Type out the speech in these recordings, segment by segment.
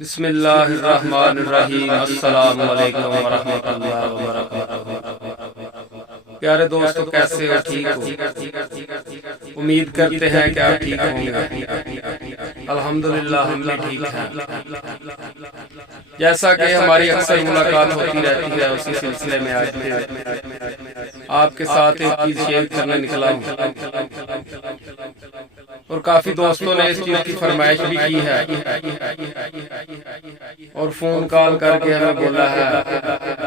بسم اللہ الرحمن الرحیم۔ السلام علیکم ورحمۃ اللہ وبرکاتہ۔ پیارے دوستو، کیسے ہو؟ ٹھیک ہو؟ امید کرتے ہیں کہ آپ ٹھیک ہوں گے۔ الحمدللہ ہم بھی ٹھیک ہیں۔ جیسا کہ ہماری اکثر ملاقات ہوتی رہتی ہے، اسی سلسلے میں آج پھر آپ کے ساتھ ایک چیز شیئر کرنے نکلا ہوں، اور کافی دوستوں نے اس چیز کی فرمائش بھی کی ہے اور فون کال کر کے ہمیں بولا ہے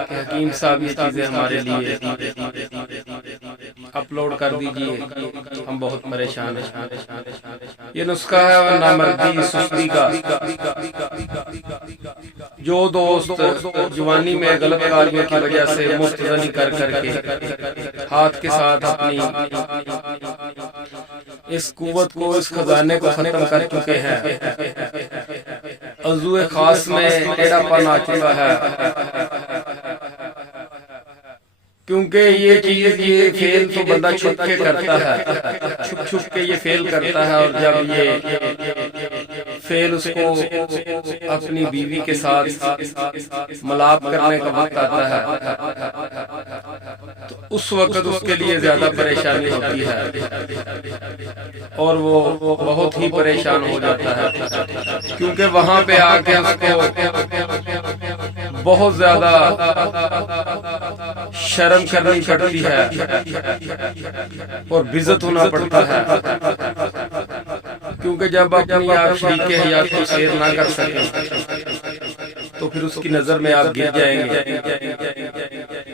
کہ حکیم صاحب یہ چیزیں ہمارے لیے اپلوڈ کر دیجئے، ہم بہت پریشان ہیں۔ یہ نسخہ ہے نامردی سستی کا۔ جو دوست جوانی میں غلط کاریوں کی وجہ سے مفتزنی کر کر کے ہاتھ کے ساتھ اپنی اس قوت کو، اس خزانے کو ختم کر چکے ہیں، عضو خاص میں ٹیڑھا پن آ چکا ہے، کیونکہ یہ چیز، یہ فیل تو بندہ چھپ کے کرتا ہے، چھپ کے یہ فیل کرتا ہے، اور جب یہ فیل اس کو اپنی بیوی کے ساتھ ملاپ کرنے کا وقت آتا ہے تو اس وقت اس کے لیے زیادہ پریشانی ہوتی ہے، اور وہ بہت ہی پریشان ہو جاتا ہے، کیونکہ وہاں پہ آ کے اس کو بہت زیادہ شرم کرنی پڑتی ہے اور بےعزت ہونا پڑتا ہے، کیونکہ جب اپنی آپ شریک حیات کو سیر نہ کر سکیں تو پھر اس کی نظر میں آپ گر جائیں گے۔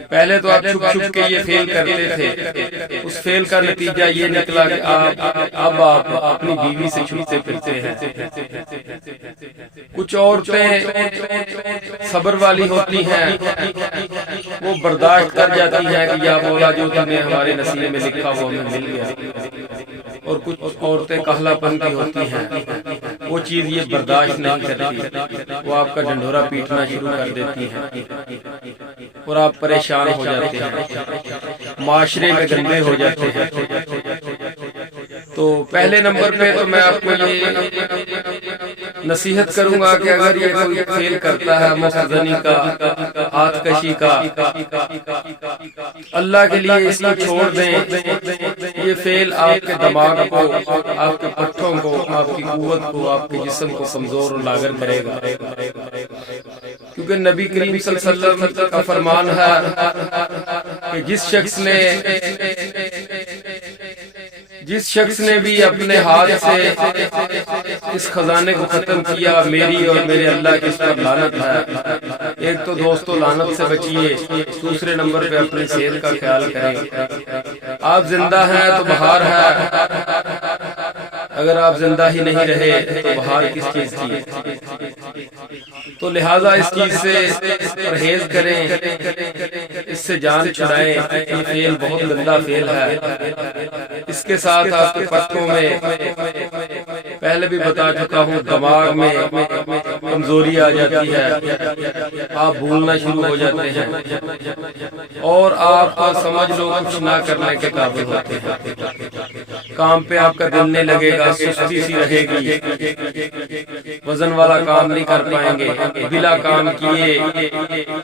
پہلے تو آپ چھپ چھپ کے یہ فیل کرتے تھے، اس فیل کا نتیجہ یہ نکلا کہ اب آپ اپنی بیوی سے چھپتے پھرتے ہیں۔ کچھ عورتیں صبر والی ہوتی ہیں، وہ برداشت کر جاتی ہیں کہ یا مولا جو تم نے ہمارے نصیب میں لکھا وہ ہمیں مل گیا، اور کچھ عورتیں کاہلا پن کی ہوتی ہیں، وہ چیز یہ برداشت نہیں کرتی، وہ آپ کا ڈنڈورا پیٹنا شروع کر دیتی ہیں اور آپ پریشان ہو جاتے ہیں، معاشرے میں گندے ہو جاتے ہیں۔ تو پہلے نمبر پہ تو میں آپ کو یہ نصیحت کروں گا کہ اگر یہ کوئی فیل کرتا ہے مفتزنی کا، ہاتھ کشی کا، اللہ کے لیے اس کو چھوڑ دیں۔ یہ فیل آپ کے دماغ کو، آپ کے پٹھوں کو، آپ کی قوت کو، آپ کے جسم کو کمزور اور لاغر کرے گا، کیونکہ نبی کریم صلی اللہ علیہ وسلم کا فرمان ہے کہ جس شخص نے بھی اپنے ہاتھ سے اس خزانے کو ختم کیا، میری اور میرے اللہ کی اس پر لعنت ہے۔ ایک تو دوستو لعنت سے بچیے، دوسرے نمبر پہ اپنی صحت کا خیال کریں۔ آپ زندہ ہیں تو بہار ہے، اگر آپ زندہ ہی نہیں رہے تو بہار کس چیز کی؟ تو لہٰذا اس چیز سے پرہیز کریں، اس سے جان چھڑائیں۔ یہ فیل بہت گندا فیل ہے، اس کے ساتھ آپ کے پٹھوں میں، پہلے بھی بتا چکا ہوں، دماغ میں کمزوری آ جاتی ہے، آپ بھولنا شروع ہو جاتے ہیں، اور آپ سمجھ لو کچھ نہ کرنے کے قابل ہوتے ہیں۔ کام پہ آپ کا دل نہیں لگے گا، سستی سی رہے گی، وزن والا کام نہیں کر پائیں گے، بلا کام کیے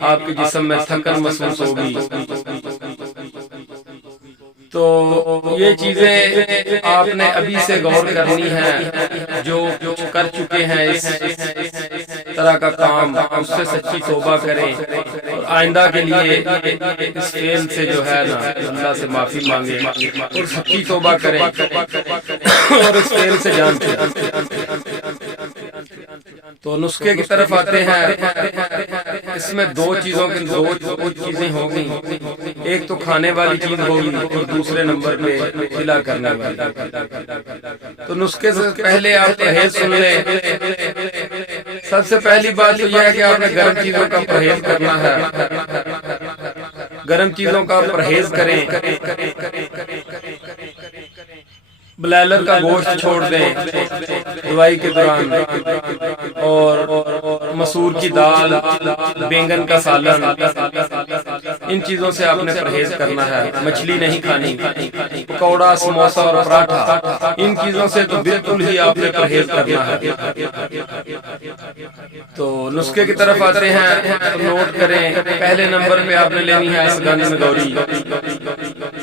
آپ کے جسم میں تھکن محسوس ہوگی۔ تو یہ چیزیں آپ نے ابھی سے غور کرنی ہے، جو کر چکے ہیں اس طرح کا کام، اس سے سچی توبہ کریں، اور آئندہ کے لیے اس فعل سے جو ہے نا اللہ سے معافی مانگیں اور سچی توبہ کریں اور اس فعل سے جان چھڑائیں۔ تو نسخے کی طرف آتے ہیں۔ اس میں دو چیزیں ہوگی، ایک تو کھانے والی چیز ہوگی اور دوسرے نمبر پہ کھلا کرنے والی۔ تو نسخے سے پہلے آپ پرہیز سن لیں۔ سب سے پہلی بات یہ ہے کہ آپ نے گرم چیزوں کا پرہیز کرنا ہے، گرم چیزوں کا پرہیز کریں، بلائلر کا گوشت چھوڑ دیں دوائی کے دوران، اور مسور کی دال، بینگن کا سالن، ان چیزوں سے آپ نے پرہیز کرنا ہے۔ مچھلی نہیں کھانی، پکوڑا سموسا اور پراٹھا، ان چیزوں سے تو بالکل ہی آپ نے پرہیز کرنا ہے۔ تو نسخے کی طرف آتے ہیں، نوٹ کریں، پہلے نمبر پہ آپ نے لینی ہے افغان گوری،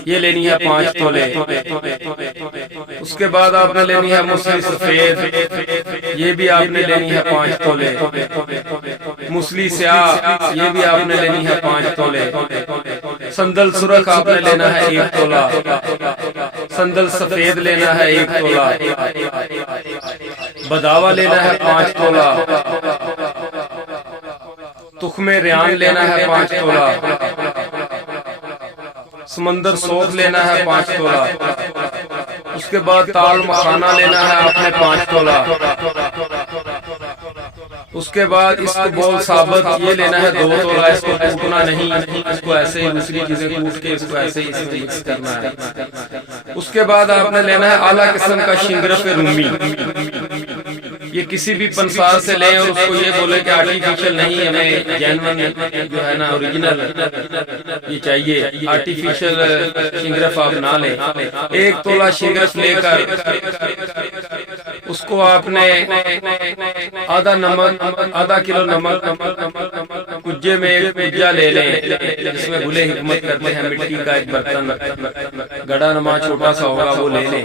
یہ لینی ہے 5 تولے۔ اس کے بعد آپ نے لینی ہے موسلی سفید، یہ بھی آپ نے لینی ہے 5 تولے۔ موسلی سیاہ، یہ بھی آپ نے لینی ہے 5 تولے۔ سندل سرخ آپ نے لینا ہے 1 تولہ۔ سندل سفید لینا ہے 1 تولہ۔ بداوا لینا ہے 5 تولہ۔ تخم ریان لینا ہے 5 تولہ۔ سمندر سوت لینا ہے 5 تولہ۔ اس کے بعد تال مکھانا لینا ہے آپ نے 5 تولہ۔ اس کے بعد اس کو بول ثابت یہ لینا ہے 2 تولہ۔ اس کو کوٹنا نہیں، اس کو ایسے ہی دوسری چیزیں کوٹ کے اس کو ایسے ہی اس میں مکس کرنا ہے۔ اس کے بعد آپ نے لینا ہے اعلیٰ قسم کا شنگرف رومی، یہ کسی بھی پنسار سے لیں اور اس کو یہ بولے کہ آرٹیفیشل نہیں، ہمیں جینون جو ہے نا اوریجنل یہ چاہیے، آرٹیفیشل شنگرف آپ نہ لیں۔ 1 تولہ شنگرف لے کر اس کو آپ نے آدھا کلو نمک کجے میں ایک کجا لے لیں، جس میں گلے حکمت کرتے ہیں، مٹی کا ایک برتن گڑا نما چھوٹا سا ہوگا وہ لے لیں۔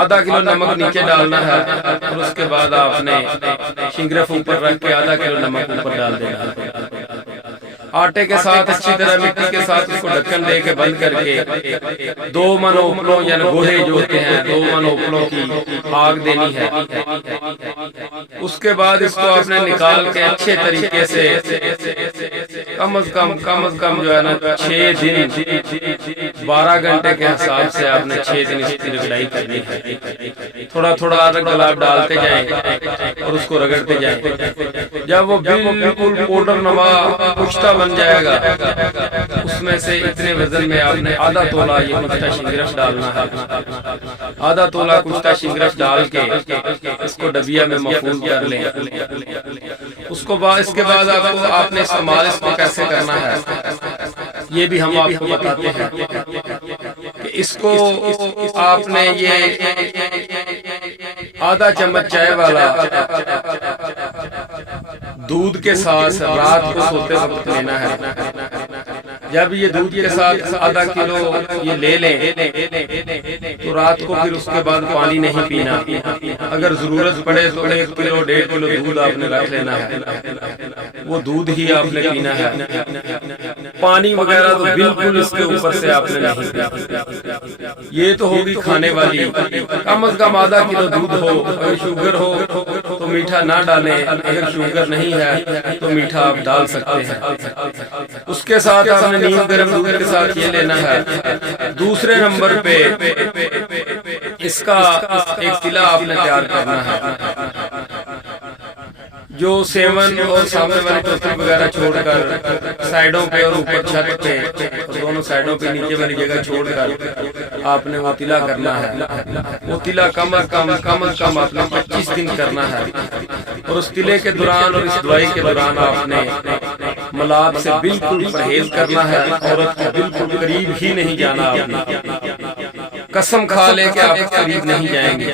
آدھا کلو نمک نیچے ڈالنا ہے اور اس کے بعد آپ نے شنگرف اوپر رکھ کے آدھا کلو نمک اوپر ڈال دینا۔ آٹے کے ساتھ اچھی طرح مٹی کے ساتھ اس کو ڈھکن دے کے بند کر کے 2 من اوپلوں یعنی گوہے جو ہوتے ہیں 2 من اوپلوں کی آگ دینی ہے۔ اس کے بعد اس کو آپ نے نکال کے اچھے طریقے سے کم از کم جو ہے نا 6 دن 12 گھنٹے کے حساب سے آپ نے 6 دن اس کی رگڑائی کرنی ہے۔ تھوڑا تھوڑا ادرک گلاب ڈالتے جائیں اور اس کو رگڑتے جائیں۔ جب وہ بالکل پاؤڈر نما کشتہ بن جائے گا، اس میں سے اتنے وزن میں آپ نے آدھا تولہ یہ کشتہ شنگرف ڈالنا ہے۔ آدھا تولہ کشتہ شنگرف ڈال کے اس کو ڈبیا میں مفعول کر لیں۔ اس کے بعد آپ نے استعمال اس کو کیسے کرنا ہے یہ بھی ہم آپ کو بتاتے ہیں کہ اس کو آپ نے یہ آدھا چمچ چائے والا دودھ کے ساتھ رات کو سوتے وقت لینا ہے۔ جب یہ دودھ کے ساتھ آدھا کلو یہ لے لیں تو رات کو پھر اس کے بعد پانی نہیں پینا۔ اگر ضرورت پڑے تو 1 کلو 1.5 کلو دودھ آپ نے رکھ لینا ہے، وہ دودھ ہی آپ نے پینا ہے۔ پانی وغیرہ تو بالکل اس کے اوپر سے آپ نے نہیں پینا۔ یہ تو ہوگی کھانے والی، کم از کم آدھا کلو دودھ ہو۔ اگر شوگر ہو تو میٹھا نہ ڈالیں، اگر شوگر نہیں ہے تو میٹھا آپ ڈال سکتے ہیں۔ اس کے ساتھ آپ نے نیم گرم دودھ کے ساتھ یہ لینا ہے۔ دوسرے نمبر پہ اس کا ایک قلعہ آپ نے تیار کرنا ہے، جو سیون اور سامنے والی ٹوکری وغیرہ چھوڑ کر سائیڈوں پہ اور اوپر چھت پہ اور دونوں سائیڈوں پہ نیچے والی جگہ چھوڑ کر آپ نے وہ تلا کرنا ہے۔ وہ تلا کم از کم آپ نے 25 دن کرنا ہے، اور اس تلے کے دوران اور اس دوائی کے دوران آپ نے ملاب سے بالکل پرہیز کرنا ہے، عورت کے بالکل قریب ہی نہیں جانا۔ آپ نے قسم کھا لے کہ آپ قریب نہیں جائیں گے۔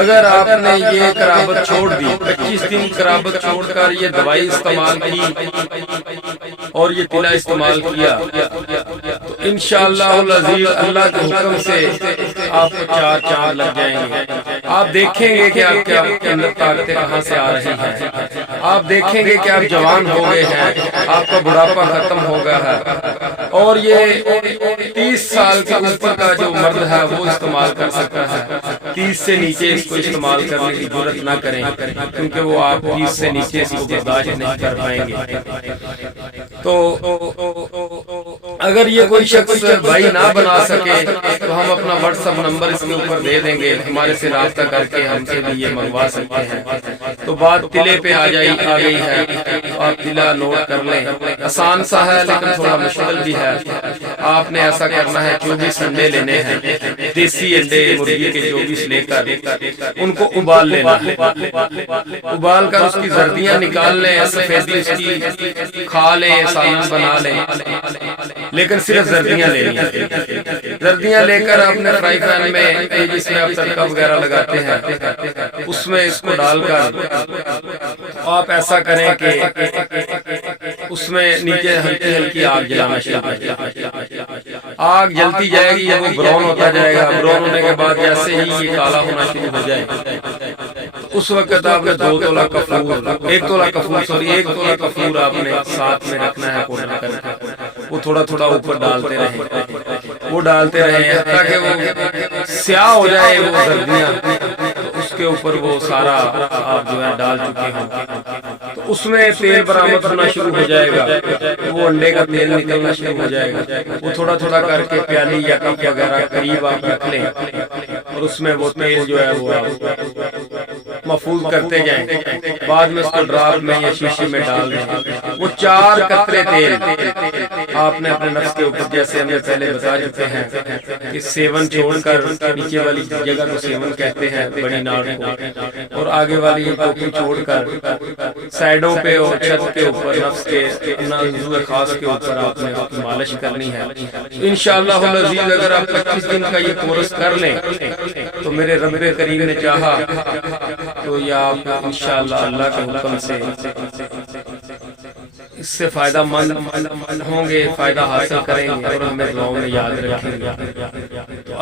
اگر آپ نے یہ قرابت چھوڑ دی، 25 دن قرابت چھوڑ کر یہ دوائی استعمال کی اور یہ تلا استعمال کیا تو انشاءاللہ العزیز اللہ کے حکم سے آپ کو 4 چاند لگ جائیں گے۔ آپ دیکھیں گے کہ آپ کے اندر طاقتیں کہاں سے آ رہی ہیں، آپ دیکھیں گے کہ آپ جوان ہو گئے ہیں، آپ کا بڑھاپا ختم ہو گیا ہے۔ اور یہ 30 سال کے اوپر کا جو مرد ہے وہ استعمال کر سکتا ہے، 30 سے نیچے اس کو استعمال کرنے کی جرات نہ کریں، کیونکہ وہ آپ 30 سے نیچے اس کو برداشت نہیں کر پائیں گے۔ تو اگر یہ کوئی شخص بھائی نہ بنا سکے تو ہم اپنا واٹس ایپ نمبر اس کے اوپر دے دیں گے، ہمارے سے رابطہ کر کے ہم سے بھی یہ منگوا سکتے ہیں۔ تو بات تلے پہ آ گئی ہے، تو آپ تلا نوٹ کر لیں۔ آسان سا ہے لیکن تھوڑا مشکل بھی ہے۔ آپ نے ایسا کرنا ہے 24 انڈے لینے ہیں، دیسی انڈے مرغی کے 24 لے کر ان کو ابال لینا ہے۔ ابال کر اس کی زردیاں نکال لیں، سفیدی اس کی کھا لیں، سالن بنا لیں، لیکن صرف زردیاں لینی ہیں۔ زردیاں لے کر اپنے فرائی پین میں جس میں آپ تڑکا وغیرہ لگاتے ہیں اس میں اس کو ڈال کر آپ ایسا کریں کہ اس میں نیچے ہلکی ہلکی آگ جلانا شروع کر دیں۔ آگ جلتی جائے گی، وہ براؤن ہوتا جائے گا۔ براؤن ہونے کے بعد جیسے ہی یہ کالا ہونا شروع ہو جائے اس وقت آپ نے 2 تولہ کپور، 1 تولہ کپور، 1 تولہ کپور آپ نے ساتھ میں رکھنا ہے پاؤڈر کر کے۔ وہ تھوڑا تھوڑا اوپر ڈالتے رہیں، وہ ڈالتے رہیں حتیٰ کہ وہ سیاہ ہو جائے وہ زردیاں، تو اس کے اوپر وہ سارا آپ جو ہے ڈال چکے ہوں، تو اس میں تیل برآمد ہونا شروع ہو جائے گا، وہ انڈے کا تیل نکلنا شروع ہو جائے گا۔ وہ تھوڑا تھوڑا کر کے پیالی یا کپ وغیرہ قریب آپ رکھ لیں اور اس میں وہ تیل جو ہے وہ آپ محفوظ کرتے جائیں۔ بعد میں اس کو ڈراپ میں یا شیشے میں ڈال دیں۔ وہ 4 قطرے تیل آپ نے اپنے نفس کے اوپر، جیسے ہم نے پہلے بتا چکے ہیں کہ سیون چھوڑ کر نیچے والی جگہ کو سیون کہتے ہیں، بڑی ناڑ کو، اور آگے والی ٹوپی چھوڑ کر سائڈوں پہ اور چھت کے اوپر نفس کے عضو خاص کے اوپر آپ نے مالش کرنی ہے۔ انشاءاللہ العزیز اگر آپ 25 دن کا یہ کورس کر لیں تو میرے رب کریم نے چاہا تو یہ آپ انشاءاللہ اللہ کے حکم سے اس سے فائدہ مند ہوں گے، فائدہ حاصل کریں گے اور ہمیں دعاؤں میں یاد رکھیں گے۔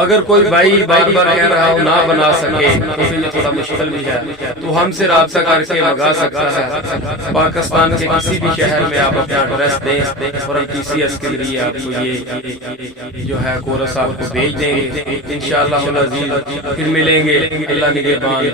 اگر کوئی بھائی بار بار کہہ رہا ہو نہ بنا سکے تو یہ تھوڑا مشکل بھی ہے، تو ہم سے رابطہ کر کے منگا سکتا ہے۔ پاکستان کے کسی بھی شہر میں آپ اپنا ایڈریس دیں اور ہم TCS کے ذریعے آپ کو یہ جو ہے کورس آپ کو بھیج دیں گے۔ انشاءاللہ العزیز پھر ملیں گے۔ اللہ نگہبان۔